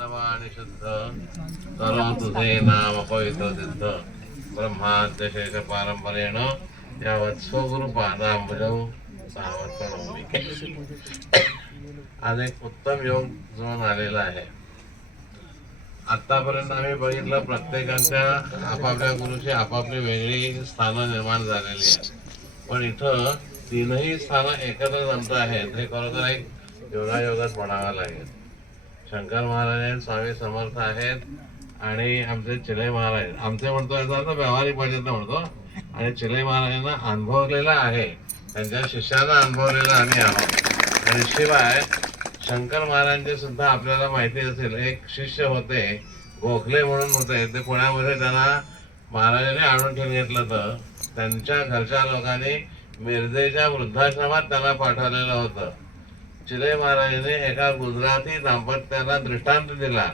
शुद्ध करो तुझे नाम पवित्र सिद्ध। ब्रह्माद्य पारंपरेण यावत स्वगुरु सावत प्रणवमी आज एक उत्तम योग जुळून आलेला आहे. आतापर्यंत आम्ही बघितलं प्रत्येकाच्या आपापल्या गुरुची आपापली वेगळी स्थानं निर्माण झालेली आहेत. पण इथं तीनही स्थानं एकत्र जमत आहेत. हे खरोखर एक योगायोगात म्हणावं लागेल. शंकर महाराज आहेत स्वामी समर्थ आहेत आणि आमचे चिले महाराज. आमचे म्हणतो याचा अर्थ व्यावहारिक भाषेत म्हणतो. आणि चिले महाराजांना अनुभवलेला आहे. त्यांच्या शिष्याला अनुभवलेला आम्ही आहोत. आणि शिवाय शंकर महाराजांचे सुद्धा आपल्याला माहिती असेल एक शिष्य होते गोखले म्हणून होते. ते पुण्यामध्ये त्यांना महाराजांनी आणून ठेवून घेतलं तर त्यांच्या घरच्या लोकांनी मिरजेच्या वृद्धाश्रमात त्यांना पाठवलेलं होतं. चिले महाराजांनी एका गुजराती दाम्पत्याला दृष्टांत दिला.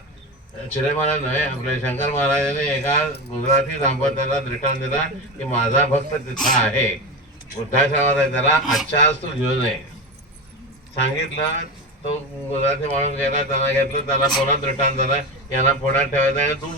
चिले महाराज नव्हे आपले शंकर महाराजांनी एका गुजराती दाम्पत्याला दृष्टांत दिला की माझा भक्त तिथं आहे. वृद्धाश्रमात आहे त्याला आजच्या आज तू घेऊ नये सांगितलं तो गुजराती माणूस गेला त्याला घेतलं त्याला पुन्हा दृष्टांत झाला यांना पुण्यात ठेवायचा आणि तू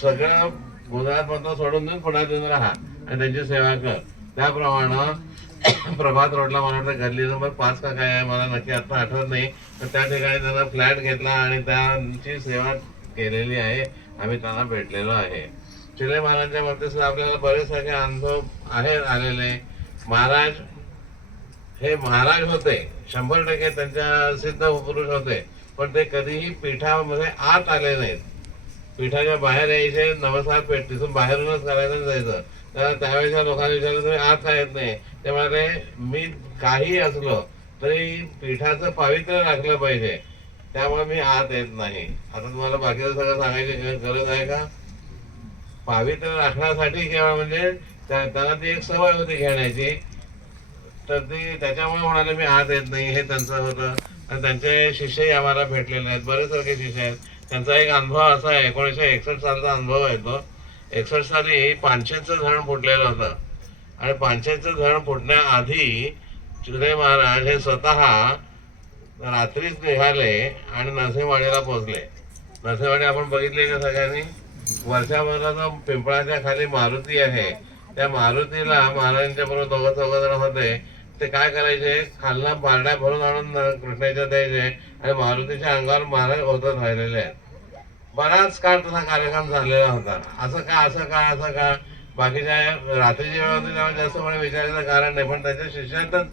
सगळं गुजरातमधनं सोडून देऊन पुण्यात येऊन राहा आणि त्यांची सेवा कर. त्याप्रमाणे प्रभात रोडला मला वाटतं गल्ली नंबर पाच का काय आहे मला नक्की आता आठवत नाही. तर त्या ठिकाणी त्यांना फ्लॅट घेतला आणि त्यांची सेवा केलेली आहे. आम्ही त्यांना भेटलेलो आहे. चिले महाराजांच्या बाबतीत सुद्धा आपल्याला बरेच सारे अनुभव आहेत आलेले. महाराज हे महाराज होते. शंभर टक्के त्यांच्या सिद्ध पुरुष होते. पण ते कधीही पीठामध्ये आत आले नाहीत. पीठाच्या बाहेर यायचे नवसात पेट तिथून बाहेरूनच करायचं जायचं. तर त्यावेळेच्या लोकांनी विचारलं तुम्ही आत का येत नाही. ते म्हणाले मी काही असलो तरी पीठाचं पावित्र्य राखलं पाहिजे. त्यामुळे मी आत येत नाही. आता तुम्हाला बाकीचं सगळं सांगायची गरज आहे का? पावित्र्य राखण्यासाठी केवळ म्हणजे त्या- त्यांना ती एक सवय होती घेण्याची. तर ती त्याच्यामुळे म्हणाले मी आत येत नाही हे त्यांचं होतं. आणि त्यांचे शिष्यही आम्हाला भेटलेले आहेत. बरेच सारखे शिष्य आहेत. त्यांचा एक अनुभव असा आहे एकोणीसशे एकसष्ट सालचा अनुभव आहे तो. एकसष्ट साली पानशेचं धरण फुटलेलं होतं. आणि पानशेचं धरण फुटण्याआधी चुले महाराज हे स्वतः रात्रीच निघाले आणि नसेवाडीला पोहोचले. नसेवाडी आपण बघितले का सगळ्यांनी? वर्षाभराचा जो पिंपळाच्या खाली मारुती आहे. त्या मारुतीला महाराजांच्या बरोबर दोघं चौघ जण होते. ते काय करायचे? खालना पारड्या भरून आणून कृष्णाच्या द्यायचे आणि मारुतीच्या अंगावर महाराज होतच राहिलेले आहेत. बराच काळ तसा कार्यक्रम झालेला होता. असं का असं का असं का? बाकीच्या रात्रीच्या वेळ होती त्यामुळे जास्त मला विचारायचं कारण नाही पण त्याच्या शिष्यातच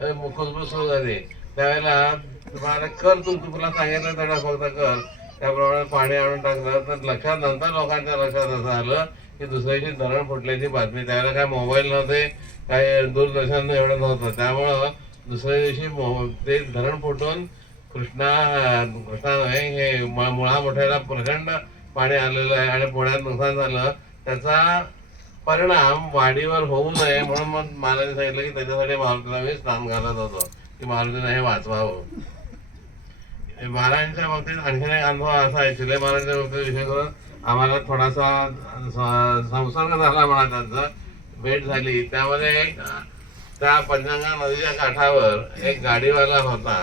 अ, खुसबुस सुरू झाली त्यावेळेला तुम्हाला कर तू तुला सांगितलं तेवढा फक्त कर. त्याप्रमाणे पाणी आणून टाकलं. तर लक्षात नंतर लोकांच्या लक्षात असं आलं की दुसऱ्याची धरण फुटल्याची बातमी. त्यावेळेला काय मोबाईल नव्हते काय दूरदर्शन एवढं नव्हतं. त्यामुळं दुसऱ्या दिवशी मो- ते धरण फुटून कृष्णा कृष्णा नाही हे मुळा मोठ्याला प्रचंड पाणी आलेलं आहे आणि पुण्यात नुकसान झालं. त्याचा परिणाम वाढीवर होऊ नये म्हणून मग महाराजांनी सांगितलं की त्याच्यासाठी मारुतीला मी स्नान घालत होतो. की मारुतीनं हे वाचवावं. महाराजांच्या बाबतीत आणखीन एक अनुभव असा आहे शिले महाराजांच्या बाबतीत विशेष करून आम्हाला थोडासा संसर्ग झाला म्हणा त्यांचा. भेट झाली. त्यामध्ये एक त्या पंजांगा नदीच्या काठावर एक गाडीवाला होता.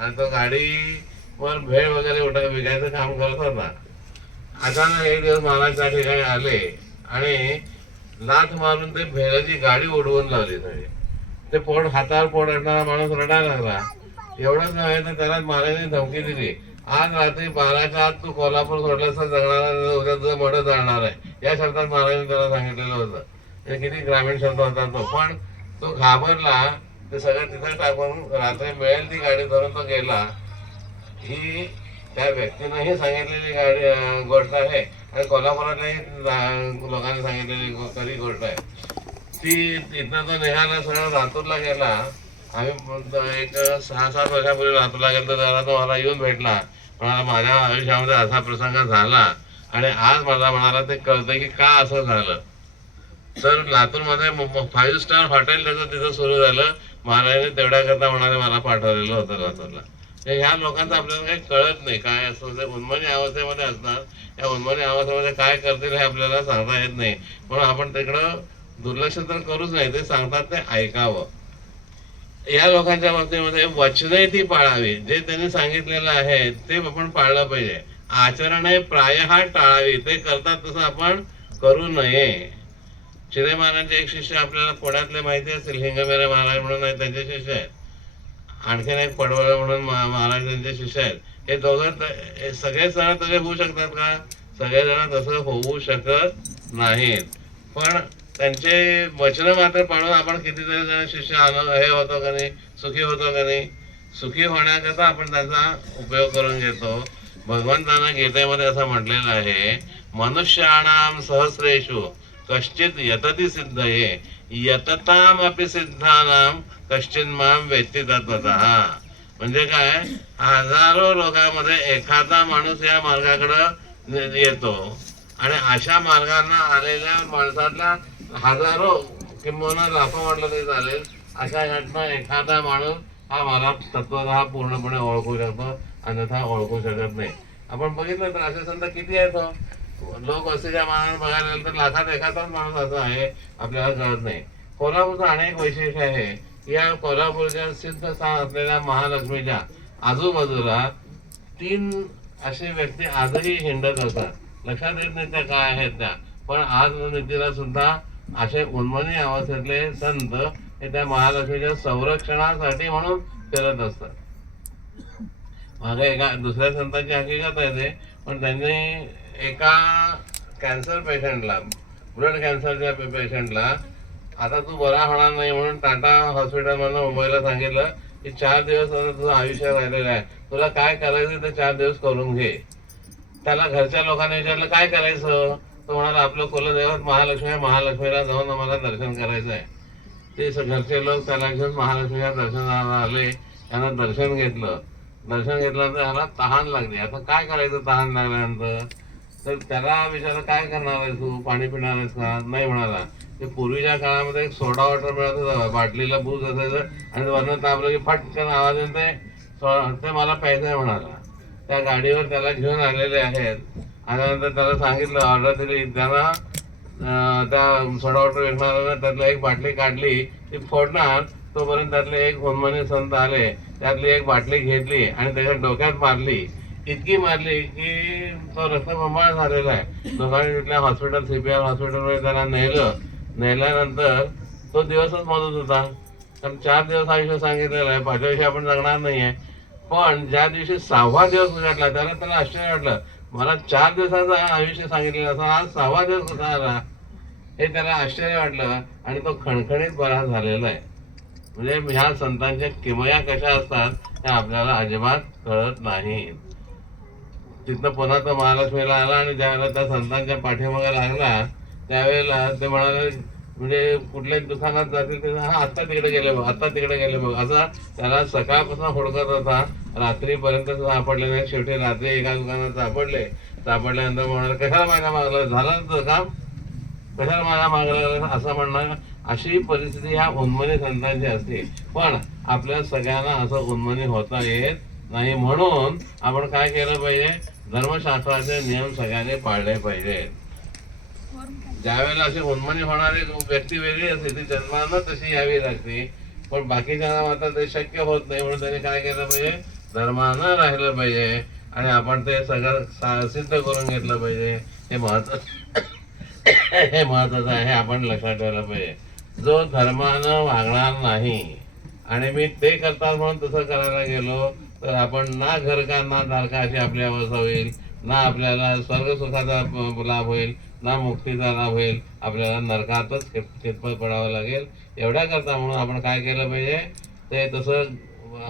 आणि तो गाडीवर भेळ वगैरे उठा विकायचं काम करत होता अचानक एक दिवस महाराज त्या ठिकाणी आले आणि लाथ मारून ते भेळाची गाडी उडवून लावली सगळी ते पोट हातावर पोट असणारा माणूस रडायला लागला. एवढंच नव्हे तर त्याला महाराजांनी धमकी दिली. आज रात्री बाराच्या आत तू कोल्हापूर सोडल्यास जगणार उद्या तुझं मोठं जाणार आहे. या शब्दात महाराजांनी त्याला सांगितलेलं होतं. ते किती ग्रामीण शब्द होता तो. पण तो घाबरला ते सगळं तिथं टाकून रात्री मिळेल ती गाडी धरून तो गेला ही त्या व्यक्तीनंही सांगितलेली गाडी गोष्ट आहे आणि कोल्हापुरातल्याही लोकांनी सांगितलेली खरी गोष्ट आहे. ती तिथनं तो निघाला सगळं लातूरला गेला. आम्ही एक सहा सात वर्षापूर्वी लातूरला गेलो त्याला तो मला येऊन भेटला. म्हणाला माझ्या आयुष्यामध्ये असा प्रसंग झाला आणि आज मला म्हणाला ते कळतं की का असं झालं? तर लातूरमध्ये फाईव्ह स्टार हॉटेल त्याचं तिथं सुरू झालं. महाराजांनी तेवढ्या करता म्हणाले मला पाठवलेलं होतं लातूरला ह्या लोकांचं आपल्याला काही कळत नाही काय असं ते उन्मनी अवस्थेमध्ये असतात या उन्मनी अवस्थेमध्ये काय करतील हे आपल्याला सांगता येत नाही. म्हणून आपण तिकडं दुर्लक्ष तर करूच नाही ते सांगतात ते ऐकावं. या लोकांच्या बाबतीमध्ये वचने ती पाळावी. जे त्यांनी सांगितलेलं आहे ते आपण पाळलं पाहिजे. आचरणे प्राय टाळावी. ते करतात तसं आपण करू नये. चिरे महाराजांचे एक शिष्य आपल्याला पुण्यातले माहिती असेल हिंगमेरे महाराज म्हणून आहेत त्यांचे शिष्य आहेत. आणखीन एक पडवळ म्हणून महाराज त्यांचे शिष्य आहेत. हे दोघं सगळे सण तसे होऊ शकतात का? सगळेजण तसं होऊ शकत नाहीत. पण त्यांचे वचन मात्र पाळून आपण कितीतरी जण शिष्य आलो हे होतो का नाही? सुखी होतो का नाही? सुखी होण्याकरता आपण त्याचा उपयोग करून घेतो. भगवंतानं गीतेमध्ये असं म्हटलेलं आहे मनुष्याणाम सहस्रेशू कश्चित यतती सिद्धये यतताम अपि सिद्धानाम कश्चित माम वेत्ती म्हणजे काय? हजारो लोकांमध्ये एखादा माणूस या मार्गाकडं येतो. आणि अशा मार्गांना आलेल्या माणसातल्या हजारो किंबहुना लाखो म्हटलं तरी चालेल. अशा घटना एखादा माणूस हा मला तत्वतः पूर्णपणे ओळखू शकतो अन्यथा ओळखू शकत नाही. आपण बघितलं तर असे संत किती आहेत हो? लोक वस्तीच्या मानाने बघायला गेलं तर लाखात एखादाच माणूस असा आहे आपल्याला कळत नाही. कोल्हापूरचं अनेक वैशिष्ट्य आहे. या कोल्हापूरच्या सिद्ध स्थान असलेल्या महालक्ष्मीच्या आजूबाजूला तीन असे व्यक्ती आजही हिंडत असतात लक्षात येत नाही त्या काय आहेत त्या. पण आज नीतीला सुद्धा असे उन्मनी अवस्थेतले संत हे त्या महालक्ष्मीच्या संरक्षणासाठी म्हणून फिरत असतात. मागे एका दुसऱ्या संतांची हकीकत आहे ते पण त्यांनी एका कॅन्सर पेशंटला ब्लड कॅन्सरच्या पेशंटला आता तू बरा होणार नाही म्हणून टाटा हॉस्पिटलमधनं मुंबईला सांगितलं की चार दिवस आता तुझं आयुष्य राहिलेलं आहे. तुला काय करायचं ते चार दिवस करून घे. त्याला घरच्या लोकांनी विचारलं काय करायचं? तो म्हणाला आपलं कुलदैवत महालक्ष्मी आहे. महालक्ष्मीला जाऊन आम्हाला दर्शन करायचं आहे. ते घरचे लोक त्याला घेऊन महालक्ष्मीच्या दर्शनाला आले. त्यांना दर्शन घेतलं. दर्शन घेतल्यानंतर ह्याला तहान लागली. आता काय करायचं तहान लागल्यानंतर? तर त्याला विचारलं काय करणार आहेस तू? पाणी पिणार आहेस का? नाही म्हणाला. ते पूर्वीच्या काळामध्ये एक सोडा वॉटर मिळत होतं बाटलीला बूज असायचं आणि वरनं तापलं की फटकन आवाज येते ते सो- ते मला प्यायचं आहे म्हणाला. त्या गाडीवर त्याला घेऊन आलेले आहेत. आल्यानंतर त्याला सांगितलं ऑर्डर दिली. त्याला त्या सोडा वॉटर विकणाऱ्यानं त्यातली एक बाटली काढली ती फोडणार तोपर्यंत त्यातले एक उन्मनी संत आले. त्यातली एक बाटली घेतली आणि त्याच्या डोक्यात मारली. इतकी मारली की तो रक्तबंबाळ झालेला आहे. लोकांनी तिथल्या हॉस्पिटल सीपीआर हॉस्पिटलमध्ये त्याला नेलं. नेल्यानंतर तो दिवसच मदत होता. कारण चार दिवस आयुष्य सांगितलेलं आहे. पाचव्या दिवशी आपण जगणार नाही आहे पण ज्या दिवशी सहावा दिवस उजाडला त्याला त्याला आश्चर्य वाटलं. मला चार दिवसाचा आयुष्य सांगितलेलं असं आज सहावा दिवस कसा आला? हे त्याला आश्चर्य वाटलं आणि तो खणखणीत बरा झालेला आहे. म्हणजे ह्या संतांच्या किमया कशा असतात त्या आपल्याला अजिबात कळत नाही. तिथनं पुन्हा तो महालक्ष्मीला आला आणि ज्यावेळेला त्या संतांच्या पाठीमागे लागला त्यावेळेला ते म्हणाले म्हणजे कुठल्याच दुकानात जातील ते हा आत्ता तिकडे गेले बघ आत्ता तिकडे गेले बघ. असा त्याला सकाळपासून हुडकत होता. रात्रीपर्यंत सापडले नाही. शेवटी रात्री एका दुकानात सापडले. सापडल्यानंतर म्हणाले कशाला माझ्या मागलं? झालं तर काम? कशाला माझ्या मागला असं म्हणणार अशी परिस्थिती ह्या उन्मनी संतांची असते. पण आपल्या सगळ्यांना असं उन्मनी होता येत नाही म्हणून आपण काय केलं पाहिजे? धर्मशास्त्राचे नियम सगळ्यांनी पाळले पाहिजेत ज्यावेळेला अशी उन्मनी होणारी व्यक्ती वेगळी असते ती जन्मानं तशी यावी लागते. पण बाकीच्यांना मात्र ते शक्य होत नाही म्हणून त्यांनी काय केलं पाहिजे? धर्मानं राहिलं पाहिजे. आणि आपण ते सगळं सिद्ध करून घेतलं पाहिजे. हे महत्वाचं हे महत्वाचं आहे हे आपण लक्षात ठेवलं पाहिजे. जो धर्मानं वागणार नाही आणि मी ते करतात म्हणून तसं करायला गेलो तर आपण ना घरका ना दारका अशी आपली अवस्था होईल ना आपल्याला स्वर्ग सुखाचा लाभ होईल ना मुक्तीचा लाभ होईल आपल्याला नरकातच खित- खितपत पडावं लागेल. एवढ्या करता म्हणून आपण काय केलं पाहिजे? ते तसं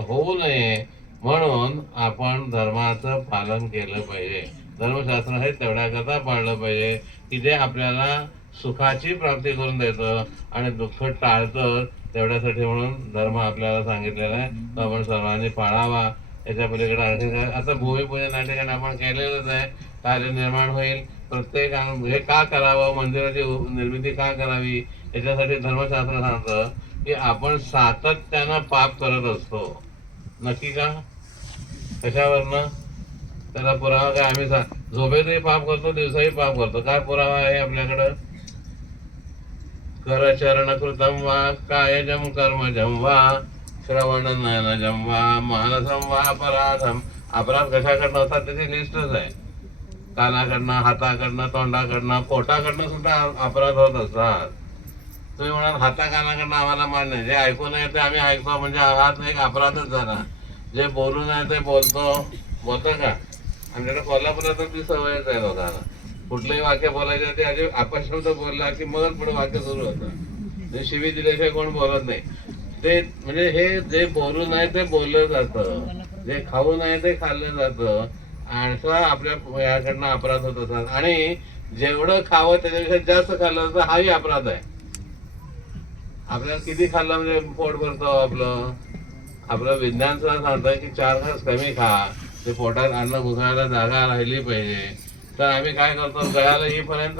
होऊ नये म्हणून आपण धर्माचं पालन केलं पाहिजे. धर्मशास्त्र हे तेवढ्याकरता पाळलं पाहिजे की जे आपल्याला सुखाची प्राप्ती करून देतं आणि दुःख टाळतं तेवढ्यासाठी म्हणून धर्म आपल्याला सांगितलेला आहे. तो आपण सर्वांनी पाळावा. याच्या पलीकडे आणखी काय आता भूमिपूजन या ठिकाणी आपण केलेलंच आहे. कार्य निर्माण होईल. प्रत्येक हे का करावं? मंदिराची निर्मिती का करावी? याच्यासाठी धर्मशास्त्र सांगतं की आपण सातत्यानं पाप करत असतो. नक्की का? कशावरनं? त्याला पुरावा काय? आम्ही झोपेतही पाप करतो दिवसाही पाप करतो. काय पुरावा आहे आपल्याकडं? करचरणकृतं चरण वा कायजं कर्मजं वा श्रवण वा मानसं वा अपराधम। अपराध कशाकडनं? होतात त्याची लिस्टच आहे. कानाकडनं हाताकडनं तोंडाकडनं पोटाकडनं सुद्धा अपराध होत असतात. तुम्ही म्हणाल हाता कानाकडनं आम्हाला मान्य जे ऐकू नये ते आम्ही ऐकतो म्हणजे हात एक अपराधच झाला. जे बोलू नये ते बोलतो. बोलतं का? आमच्याकडे कोल्हापुरात ती सवयच आहे लोकांना. कुठलंही वाक्य बोलायचं ते आधी अपशब्द बोलला की मग पुढे वाक्य सुरू होतं. शिवी दिल्याशिवाय कोण बोलत नाही. ते म्हणजे हे जे बोलू आहे ते बोललं जातं. जे खाऊ नाही ते खाल्लं जातं. असा आपल्या याकडनं अपराध होत असतात. आणि जेवढं खावं त्याच्यापेक्षा जास्त खाल्लं तर हाही अपराध आहे. आपल्याला किती खाल्लं म्हणजे पोट भरतो आपलं. आपलं विज्ञान सुद्धा सांगतं की चार घास कमी खा. ते पोटात अन्न घुसायला जागा राहिली पाहिजे. तर आम्ही काय करतो गळ्याला येईपर्यंत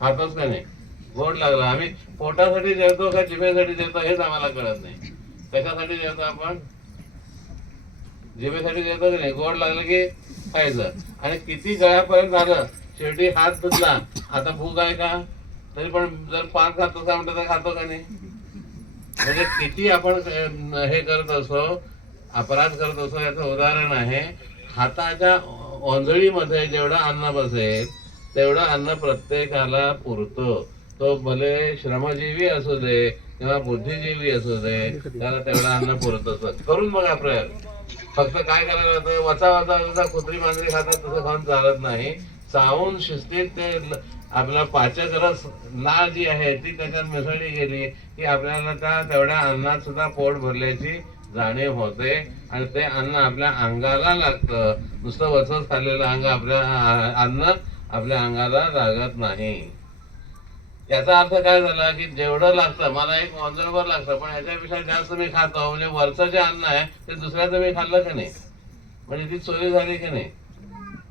खातोच का नाही? गोड लागलं. आम्ही पोटासाठी जेवतो का जिभेसाठी जेवतो हेच आम्हाला कळत नाही. कशासाठी जेवतो आपण? जिभेसाठी जेवतो की नाही? गोड लागलं की खायचं. आणि किती गळ्यापर्यंत आलं शेवटी हात धुतला. आता भूक आहे का? तरी पण जर पान खातो का म्हणतो तर खातो का नाही? म्हणजे किती आपण हे करत असो अपराध करत असो याचं उदाहरण आहे. हाताच्या ओंजळीमध्ये जेवढं अन्न बसेल तेवढं अन्न प्रत्येकाला पुरतं. तो भले श्रमजीवी असू दे किंवा बुद्धिजीवी असू दे त्याला तेवढं अन्न पुरत. असत करून बघा प्रयोग. फक्त काय करायला लागतं? वचा वचा वचा कुत्री मांजरी खातात तसं खाऊन चालत नाही. चावून शिस्तीत ते आपला पाचक रस लाळ जी आहे ती त्याच्यात मिसळली गेली की आपल्याला त्या तेवढ्या अन्नात सुद्धा पोट भरल्याची जाणीव होते आणि ते अन्न आपल्या अंगाला लागतं. नुसतं वचच खाल्लेलं अंग आपल्या अन्न आपल्या अंगाला लागत नाही. याचा अर्थ काय झाला की जेवढं लागतं मला एक वंजळभर लागतं पण ह्याच्यापेक्षा जास्त मी खातो. म्हणजे वरचं जे अन्न आहे ते दुसऱ्याचं मी खाल्लं की नाही? म्हणजे ती चोरी झाली की नाही?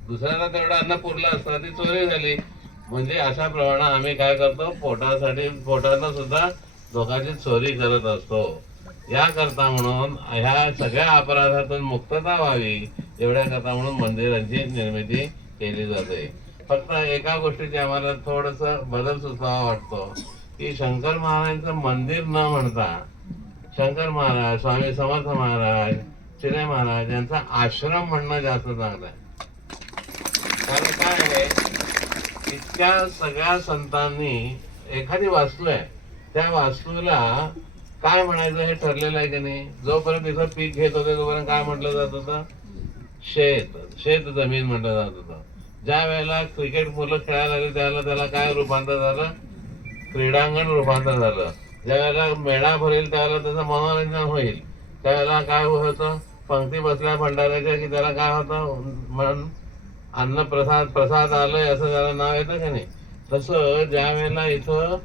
दुसऱ्याला तेवढं अन्न पुरलं असतं ती चोरी झाली. म्हणजे अशा प्रमाणे आम्ही काय करतो पोटासाठी पोटानं सुद्धा लोकांची चोरी करत असतो. याकरता म्हणून ह्या सगळ्या अपराधातून मुक्तता व्हावी एवढ्या करता म्हणून मंदिरांची निर्मिती केली जाते. फक्त एका गोष्टीची आम्हाला थोडस बदल सुचवावा वाटतो की शंकर महाराजांचं मंदिर न म्हणता शंकर महाराज स्वामी समर्थ महाराज शिरे महाराज यांचा आश्रम म्हणणं जास्त चांगलं आहे. कारण काय आहे इतक्या सगळ्या संतांनी एखादी वास्तू आहे त्या वास्तूला काय म्हणायचं हे ठरलेलं आहे की नाही? जोपर्यंत इथं पीक घेत होते तोपर्यंत काय म्हटलं जात होतं? शेत. शेत जमीन म्हटलं जात होतं. ज्या वेळेला क्रिकेट मुलं खेळायला लागली त्यावेळेला त्याला काय रूपांतर झालं? क्रीडांगण रूपांतर झालं. ज्या वेळेला मेळा भरेल त्यावेळेला त्याचं मनोरंजन होईल. त्यावेळेला काय होतं? पंक्ती बसल्या भंडाऱ्याच्या की त्याला काय होतं? म्हणून अन्न प्रसाद प्रसाद आलंय असं त्याला नाव येतं का नाही? तसं ज्या वेळेला इथं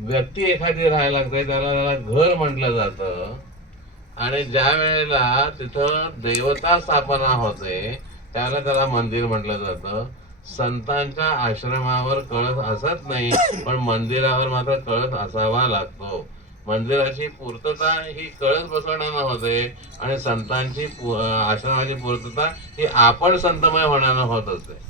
व्यक्ती एखादी राहायला लागते त्याला त्याला घर म्हटलं जातं. आणि ज्या वेळेला तिथं देवता स्थापना होते त्याला त्याला मंदिर म्हटलं जातं. संतांच्या आश्रमावर कळत असत नाही पण मंदिरावर मात्र कळत असावा लागतो. मंदिराची पूर्तता ही कळत बसवण्यानं होते आणि संतांची आश्रमाची पूर्तता ही आपण संतमय होण्यानं होत असते.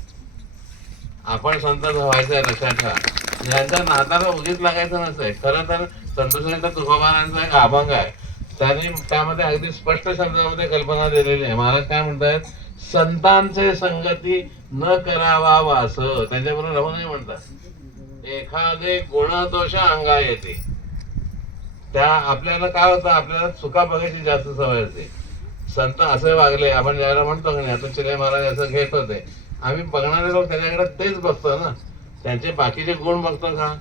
आपण संत व्हायचं आहे लक्षात ठेवा यांच्या नाताला उगीच लागायचं नसतंय. खरं तर संतोषांचा तुकोबारांचा एक अभंग आहे. त्यांनी त्यामध्ये अगदी स्पष्ट शब्दामध्ये कल्पना दिलेली आहे. महाराज काय म्हणतात? संतांचे संगती न करावा वास त्यांच्याबरोबर राहू म्हणतात. एखादे गुणदोष अंगा येते त्या आपल्याला काय होतं? आपल्याला चुका बघायची जास्त सवय असते. संत असे वागले. आपण ज्याला म्हणतो की नाही आता चिरे महाराज असं घेत होते. आम्ही बघणारे लोक त्याच्याकडे तेच बघतो ना. त्यांचे बाकीचे गुण बघतो का?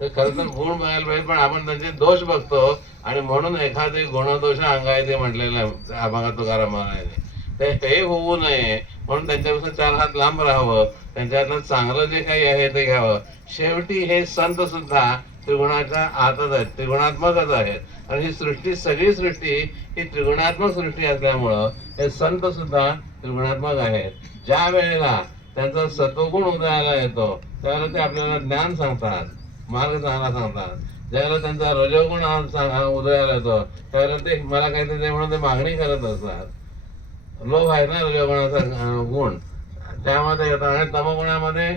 तर खरं तर गुण बघायला पाहिजे पण आपण त्यांचे दोष बघतो. आणि म्हणून एखादे गुणदोष अंगायचे म्हटलेलं आहे तुकाराम महाराजांनी. ते हे होऊ नये. म्हणून त्यांच्यापासून चार हात लांब राहावं. त्यांच्यातलं चांगलं जे काही आहे ते घ्यावं. शेवटी हे संत सुद्धा त्रिगुणाच्या आतच आहेत त्रिगुणात्मकच आहेत. आणि ही सृष्टी सगळी सृष्टी ही त्रिगुणात्मक सृष्टी असल्यामुळं हे संत सुद्धा त्रिगुणात्मक आहेत. ज्या वेळेला त्यांचा सत्वगुण उदयाला येतो त्यावेळेला ते आपल्याला ज्ञान सांगतात मार्ग चांगला सांगतात. ज्यावेळेला त्यांचा रजोगुण उदयाला येतो त्यावेळेला ते मला काहीतरी म्हणून ते मागणी करत असतात. लोभ आहे ना रजोगुणाचा गुण? त्यामध्ये येतो. आणि तमगुणामध्ये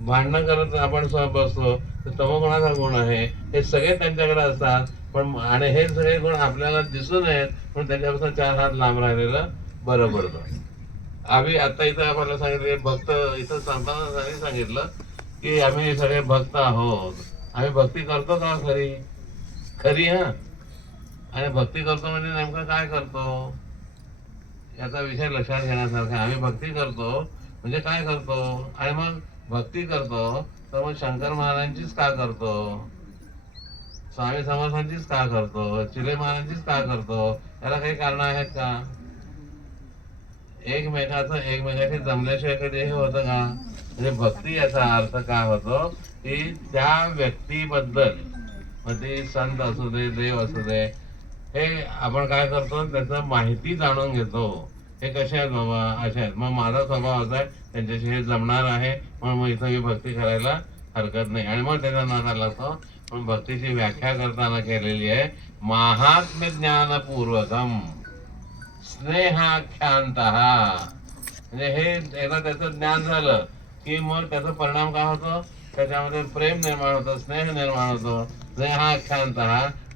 भांडणं करत आपण बसतो तर तमगुणाचा गुण आहे. हे सगळे त्यांच्याकडे असतात पण आणि हे सगळे गुण आपल्याला दिसून येत पण त्यांच्यापासून चार हात लांब राहिलेलं बरं पडतं आम्ही आता इथं आम्हाला सांगितले भक्त इथं सांगताना सांगितलं की आम्ही सगळे भक्त आहोत. आम्ही भक्ती करतो का खरी? खरी हा. आणि भक्ती करतो म्हणजे नेमकं काय करतो? याचा विषय लक्षात घेण्यासारखा आम्ही भक्ती करतो म्हणजे काय करतो? आणि मग भक्ती करतो तर मग शंकर महाराजांचीच का करतो? स्वामी समर्थांचीच का करतो? चिले महाराजांचीच का करतो? याला काही कारण आहेत का? एकमेकाचं एकमेकाशी जमल्याशिवाय कधी हे होतं का? म्हणजे भक्ती याचा अर्थ काय होतो? की त्या व्यक्तीबद्दल मग ते संत असू दे देव असू दे हे आपण काय करतो? त्याचं माहिती जाणून घेतो. हे कसे आहेत बाबा? असे आहेत. मग माझा स्वभाव असा आहे त्यांच्याशी हे जमणार आहे म्हणून मग इथं मी भक्ती करायला हरकत नाही. आणि मग त्याचा नादा लागतो पण भक्तीची व्याख्या करताना केलेली आहे महात्म्य ज्ञानपूर्वकम स्नेहाख्यांत म्हणजे हे एकदा त्याचं ज्ञान झालं की मग त्याचा परिणाम काय होतो? त्याच्यामध्ये प्रेम निर्माण होतं स्नेह निर्माण होतो स्नेहाख्यांत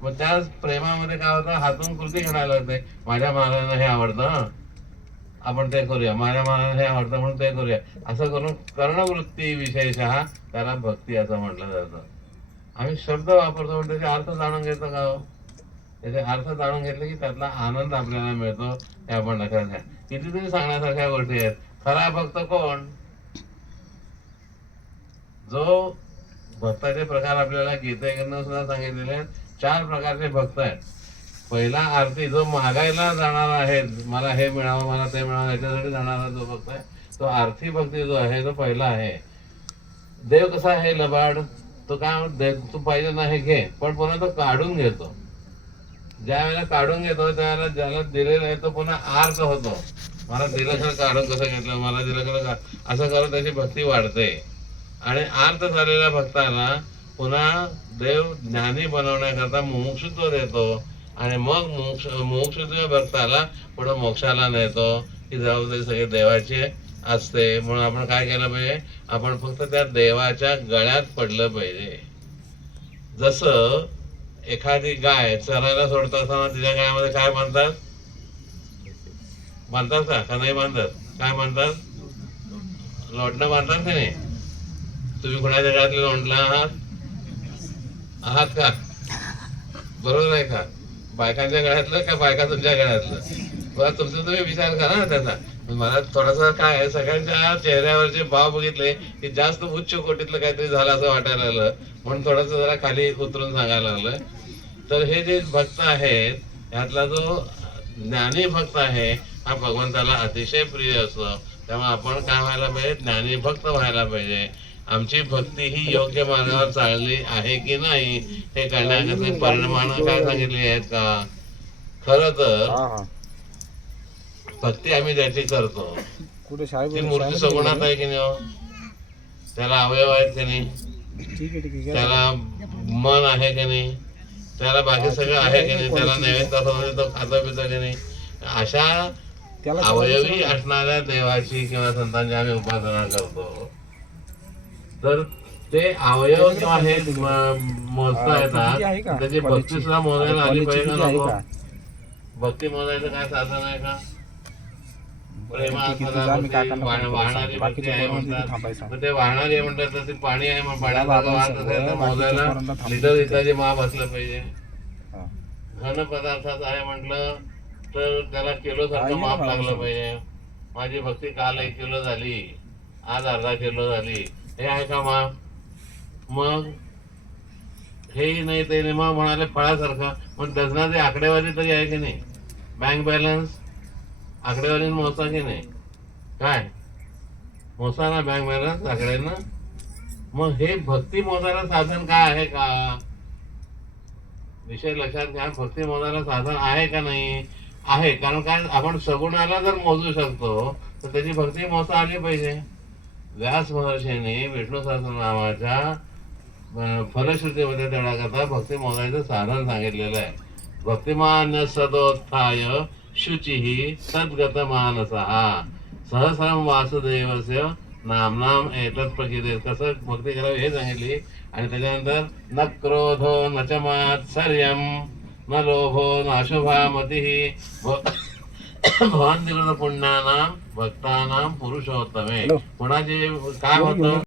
मग त्या प्रेमामध्ये काय होतं? हातून कृती घडायला लागते. माझ्या महाराजांना हे आवडतं आपण ते करूया. माझ्या महाराजांना हे आवडतं म्हणून ते करूया. असं करून कर्णवृत्ती विशेष हा त्याला भक्ती असं म्हटलं जातं. आम्ही शब्द वापरतो पण त्याचे अर्थ जाणून घेतो का हो? त्याचे अर्थ जाणून घेतले की त्यातला आनंद आपल्याला मिळतो हे आपण लक्षात घ्या कितीतरी सांगण्यासारख्या गोष्टी आहेत. खरा भक्त कोण? जो भक्ताचे प्रकार आपल्याला गीतेकडनं सुद्धा सांगितलेले आहेत. चार प्रकारचे भक्त आहेत. पहिला आरती जो मागायला जाणारा आहे मला हे मिळावं मला ते मिळावं याच्यासाठी जाणारा जो भक्त आहे तो आरती भक्ती जो आहे तो पहिला आहे. देव कसा आहे लबाड? तो काय दे- तू पाहिजे ना हे घे. पण पुन्हा तो काढून घेतो. ज्या वेळेला काढून घेतो त्यावेळेला ज्याला दिलेला आहे तो पुन्हा आर्त होतो. मला दिलं काढून कसं घेतलं मला दिलं खरं असं करत त्याची भक्ती वाढते. आणि आर्त झालेल्या भक्ताला पुन्हा देव ज्ञानी बनवण्याकरता मुमुक्षुत्व देतो. आणि मग मोक्ष मोक्षत्व भक्ताला पुढे मोक्षाला नेतो. ही जबाबदारी सगळी देवाची असते. म्हणून आपण काय केलं पाहिजे? आपण फक्त त्या देवाच्या गळ्यात पडलं पाहिजे. जसं एखादी गाय चरायला सोडत असताना तिच्या गायामध्ये काय बांधतात? बांधतात का? का नाही बांधतात काय बांधतात? लोटणं बांधतात की नाही? तुम्ही कुणाच्या गळ्यातले लोंडला आहात? आहात का? बरोबर आहे का? बायकांच्या गळ्यातलं का बायका तुमच्या गळ्यातलं? बरं तुमचा तुम्ही विचार करा ना त्याचा. मला थोडासा काय आहे सगळ्यांच्या चेहऱ्यावरचे भाव बघितले की जास्त उच्च कोटीतलं काहीतरी झालं असं वाटायला लागलं. म्हणून थोडस जरा खाली उतरून सांगायला लागलं. तर हे जे भक्त आहेत यातला जो ज्ञानी भक्त आहे हा भगवंताला अतिशय प्रिय असतो. त्यामुळे आपण काय व्हायला पाहिजे? ज्ञानी भक्त व्हायला पाहिजे. आमची भक्ती ही योग्य मार्गावर चालली आहे की नाही हे कळण्याकरता परिणामानं काय सांगितले आहेत का? खर तर भक्ती आम्ही ज्याची करतो. कुठे शाळेत ती मूर्ती सगुणात आहे की नाही हो? त्याला अवयव आहेत की नाही? ठीक आहे ठीक आहे. त्याला मन आहे की नाही? त्याला बाकी सगळं आहे की नाही? त्याला नैवेद्य असं म्हणजे तो खातं पितं की नाही? अशा त्याला अवयवी असणाऱ्या देवाची किंवा संतांची आम्ही उपासना करतो. तर ते अवयव म- मोजता किती आहे का? येतात त्याची भक्ती सुद्धा मोजायला आली पाहिजे का आहे नको? का? भक्ती मोजायचं काय साधन आहे का? ते वाहणारी म्हणतात ते पाणी आहे मग पाण्यात वाहत असेल तर मोजायला लिटर माप असलं पाहिजे. घन पदार्थात आहे म्हटलं तर त्याला किलो सारखं माप लागलं. पाहिजे. माझी भक्ती काल एक किलो झाली आज अर्धा किलो झाली. हे आहे का माप? मग? हेही नाही ते मग म्हणाले फळासारखं. मग डझनाची आकडेवारी तरी आहे की नाही? Bank balance? आकडेवारी मोजा की नाही? काय? मोसाना बँक बॅलन्स आकड्यांना? मग हे भक्ती मोजायला साधन काय आहे का? विषय लक्षात घ्या भक्ती मोजायला साधन आहे का नाही? आहे कारण काय? आपण सगुणाला जर मोजू शकतो तर त्याची भक्ती मोजता आली पाहिजे. व्यास महर्षीने विष्णू सहस्र नावाच्या फलश्रुतीमध्ये देण्याकरता भक्ती मोजायचं साधन सांगितलेलं आहे. भक्तिमान सदोत्थाय शुचिही सद्गत मानसहा सहस्रम वासुदेवस्य नामनाम एतत् प्रकिते कसं भक्ती करावी हे सांगितली आणि त्याच्यानंतर न क्रोधो न च मात्सर्यम न लोभो न अशुभा मती भवान दिलं पुण्यानाम भक्तानाम पुरुषोत्तमे. कोणाचे काय होतं?